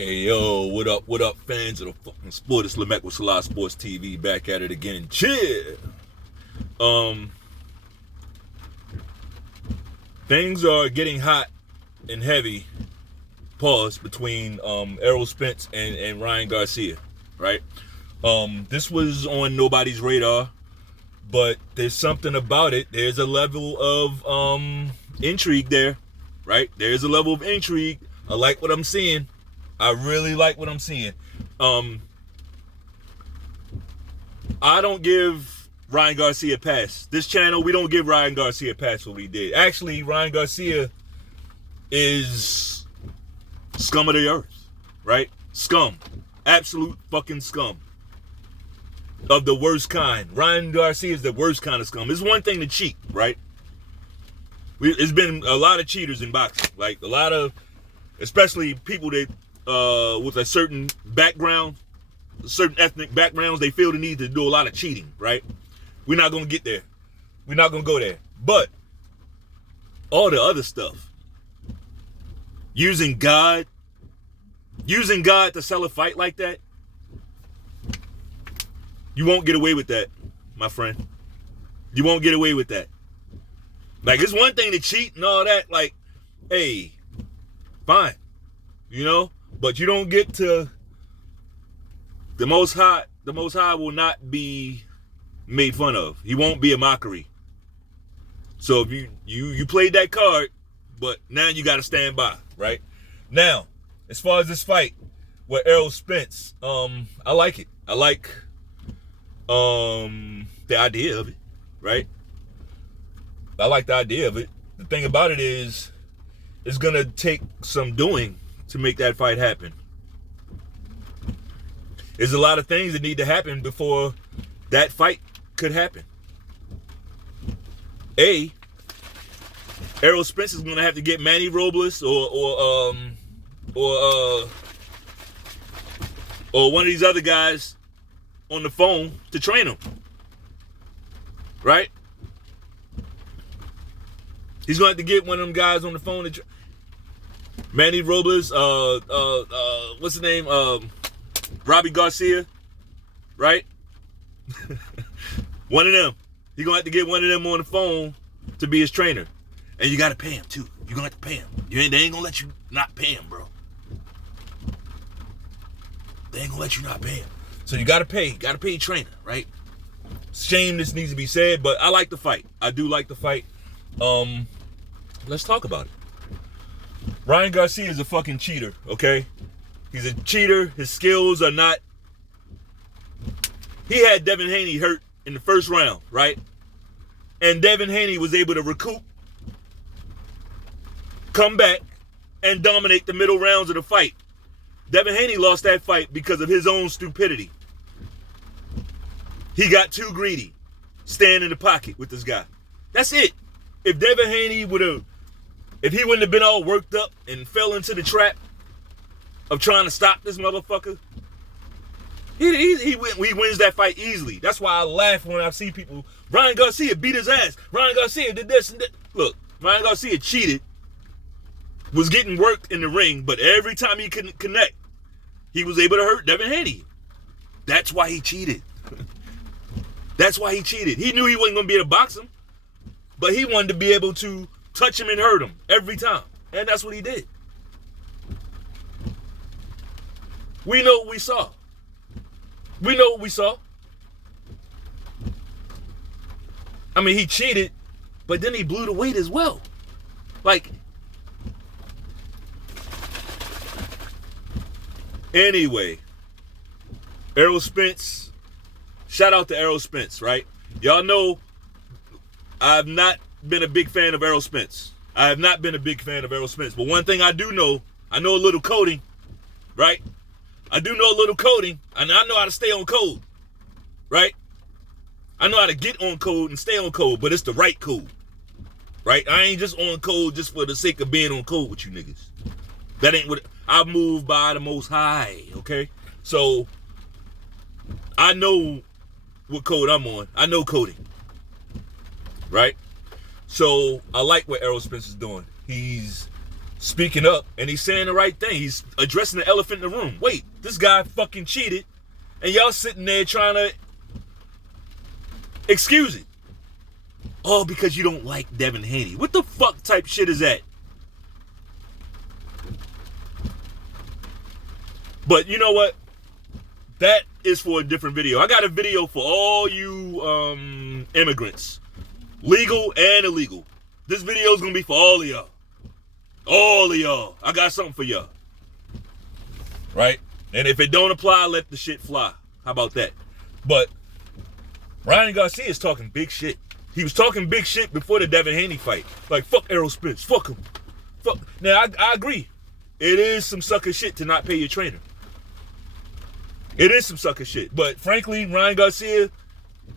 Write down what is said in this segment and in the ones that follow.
Hey yo, what up, fans of the fucking sport? It's Lamech with Selah Sports TV, back at it again. Chill. Things are getting hot and heavy. Pause between Errol Spence and Ryan Garcia, right? This was on nobody's radar, but there's something about it. There's a level of intrigue there, right? There's a level of intrigue. I like what I'm seeing. I really like what I'm seeing. I don't give Ryan Garcia a pass. This channel, we don't give Ryan Garcia a pass for what he did. Actually, Ryan Garcia is scum of the earth, right? Scum. Absolute fucking scum. Of the worst kind. Ryan Garcia is the worst kind of scum. It's one thing to cheat, right? It's been a lot of cheaters in boxing. Like, a lot of, especially people that with a certain background, certain ethnic backgrounds, they feel the need to do a lot of cheating, right? We're not going to get there. We're not going to go there. But all the other stuff, using God to sell a fight like that, you won't get away with that, my friend. You won't get away with that. Like, it's one thing to cheat and all that. Like, hey, fine, you know? But you don't get to the Most High. The Most High will not be made fun of. He won't be a mockery. So if you played that card, but now you got to stand by, right? Now, as far as this fight with Errol Spence, I like it. I like the idea of it, right? I like the idea of it. The thing about it is, it's gonna take some doing to make that fight happen. There's a lot of things that need to happen before that fight could happen. Errol Spence is gonna have to get Manny Robles or one of these other guys on the phone to train him, right? He's gonna have to get one of them guys on the phone to Manny Robles, what's his name? Robbie Garcia, right? One of them. You're gonna have to get one of them on the phone to be his trainer. And you gotta pay him too. You're gonna have to pay him. They ain't gonna let you not pay him, bro. They ain't gonna let you not pay him. So you gotta pay your trainer, right? Shame this needs to be said, but I like the fight. I do like the fight. Let's talk about it. Ryan Garcia is a fucking cheater, okay? He's a cheater. His skills are not... He had Devin Haney hurt in the first round, right? And Devin Haney was able to recoup, come back, and dominate the middle rounds of the fight. Devin Haney lost that fight because of his own stupidity. He got too greedy, staying in the pocket with this guy. That's it. If Devin Haney if he wouldn't have been all worked up and fell into the trap of trying to stop this motherfucker, he wins that fight easily. That's why I laugh when I see people, Ryan Garcia beat his ass. Ryan Garcia did this and that. Look, Ryan Garcia cheated, was getting worked in the ring, but every time he couldn't connect, he was able to hurt Devin Haney. That's why he cheated. That's why he cheated. He knew he wasn't going to be able to box him, but he wanted to be able to touch him and hurt him every time. And that's what he did. We know what we saw. We know what we saw. I mean, he cheated, but then he blew the weight as well. Like, anyway, Errol Spence, shout out to Errol Spence, right? Y'all know I've not been a big fan of Errol Spence. I have not been a big fan of Errol Spence. But one thing I do know, I know a little coding, right? I do know a little coding, and I know how to stay on code, right? I know how to get on code and stay on code, but it's the right code, right? I ain't just on code just for the sake of being on code with you niggas. That ain't what I move by the Most High, okay? So I know what code I'm on. I know coding, right? So I like what Errol Spence is doing. He's speaking up, and he's saying the right thing. He's addressing the elephant in the room. Wait, this guy fucking cheated, and y'all sitting there trying to excuse it. Oh, because you don't like Devin Haney. What the fuck type shit is that? But you know what? That is for a different video. I got a video for all you immigrants. Legal and illegal. This video is going to be for all of y'all. All of y'all. I got something for y'all. Right? And if it don't apply, let the shit fly. How about that? But Ryan Garcia is talking big shit. He was talking big shit before the Devin Haney fight. Like, fuck Errol Spence. Fuck him. Fuck. Now, I agree. It is some sucker shit to not pay your trainer. It is some sucker shit. But frankly, Ryan Garcia,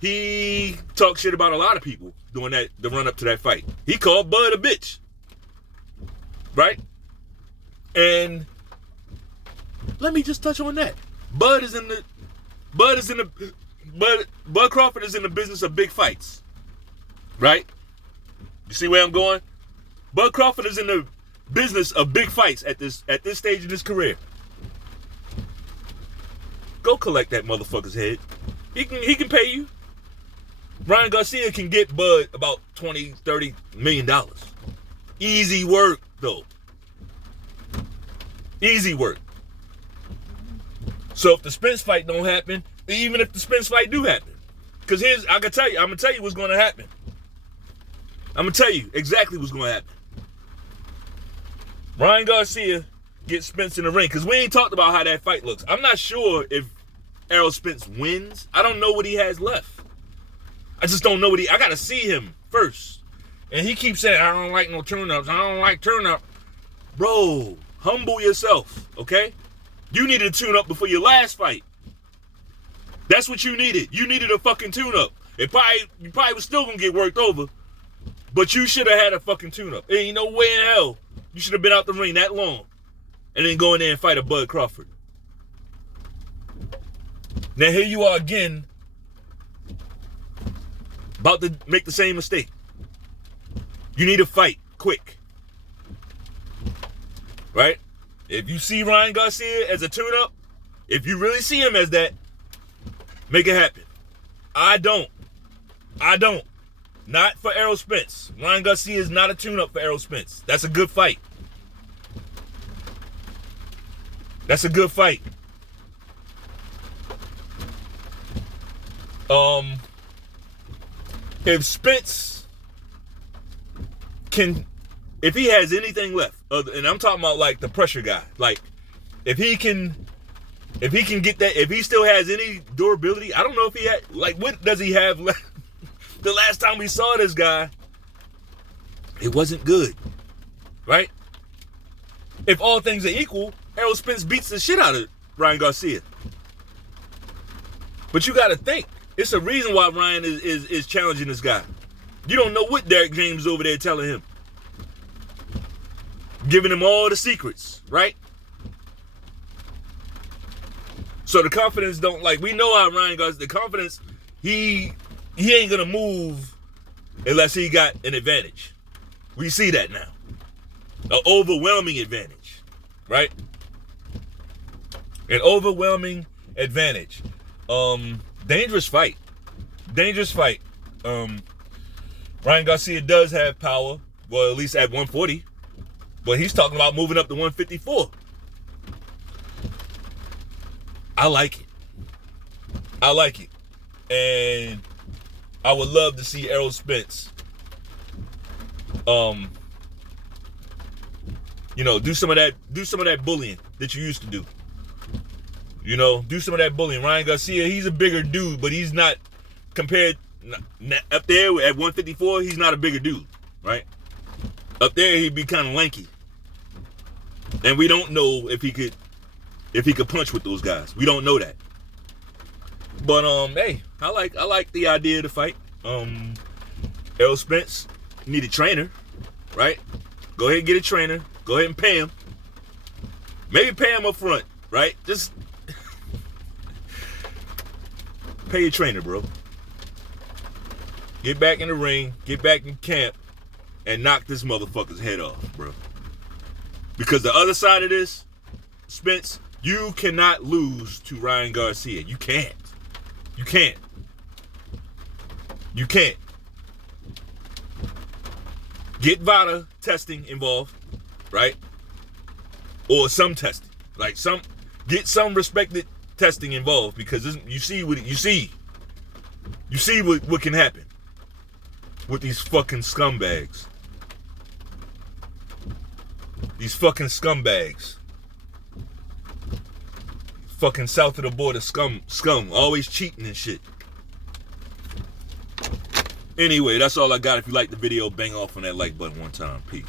he talked shit about a lot of people doing that, the run up to that fight. He called Bud a bitch. Right? And let me just touch on that. Bud Crawford is in the business of big fights. Right? You see where I'm going? Bud Crawford is in the business of big fights at this stage in his career. Go collect that motherfucker's head. He can pay you. Ryan Garcia can get Bud about $20-30 million. Easy work, though. Easy work. So if the Spence fight don't happen, even if the Spence fight do happen, because I'm gonna tell you what's gonna happen. I'm gonna tell you exactly what's gonna happen. Ryan Garcia gets Spence in the ring, because we ain't talked about how that fight looks. I'm not sure if Errol Spence wins. I don't know what he has left. I just don't know what I gotta see him first. And he keeps saying, I don't like no turn-ups. I don't like turn-up. Bro, humble yourself, okay? You needed a tune-up before your last fight. That's what you needed. You needed a fucking tune-up. You probably was still gonna get worked over, but you should have had a fucking tune-up. There ain't no way in hell you should have been out the ring that long and then go in there and fight a Bud Crawford. Now here you are again, about to make the same mistake. You need to fight quick. Right? If you see Ryan Garcia as a tune-up, if you really see him as that, make it happen. I don't. Not for Errol Spence. Ryan Garcia is not a tune-up for Errol Spence. That's a good fight. That's a good fight. If Spence if he has anything left, and I'm talking about like the pressure guy, like if he can get that, if he still has any durability, I don't know if he had, like, what does he have left? The last time we saw this guy, it wasn't good, right? If all things are equal, Errol Spence beats the shit out of Ryan Garcia. But you got to think, it's a reason why Ryan is challenging this guy. You don't know what Derek James is over there telling him. Giving him all the secrets, right? So the confidence don't, like, we know how Ryan Garcia, the confidence, he ain't gonna move unless he got an advantage. We see that now. An overwhelming advantage, right? An overwhelming advantage. Dangerous fight. Ryan Garcia does have power, well, at least at 140, but he's talking about moving up to 154. I like it. And I would love to see Errol Spence do some of that bullying that you used to do. Do some of that bullying. Ryan Garcia, he's a bigger dude, but he's not compared up there at 154, he's not a bigger dude, right? Up there he'd be kind of lanky. And we don't know if he could punch with those guys. We don't know that. But hey, I like the idea of the fight. Errol Spence need a trainer, right? Go ahead and get a trainer. Go ahead and pay him. Maybe pay him up front, right? Just pay your trainer, bro. Get back in the ring, get back in camp, and knock this motherfucker's head off, bro. Because the other side of this, Spence, you cannot lose to Ryan Garcia. You can't. You can't. You can't. Get VADA testing involved, right? Or some testing. Like get some respected testing involved, because you see what can happen with these fucking scumbags. These fucking scumbags. Fucking south of the border scum. Always cheating and shit. Anyway, that's all I got. If you like the video, bang off on that like button one time. Peace.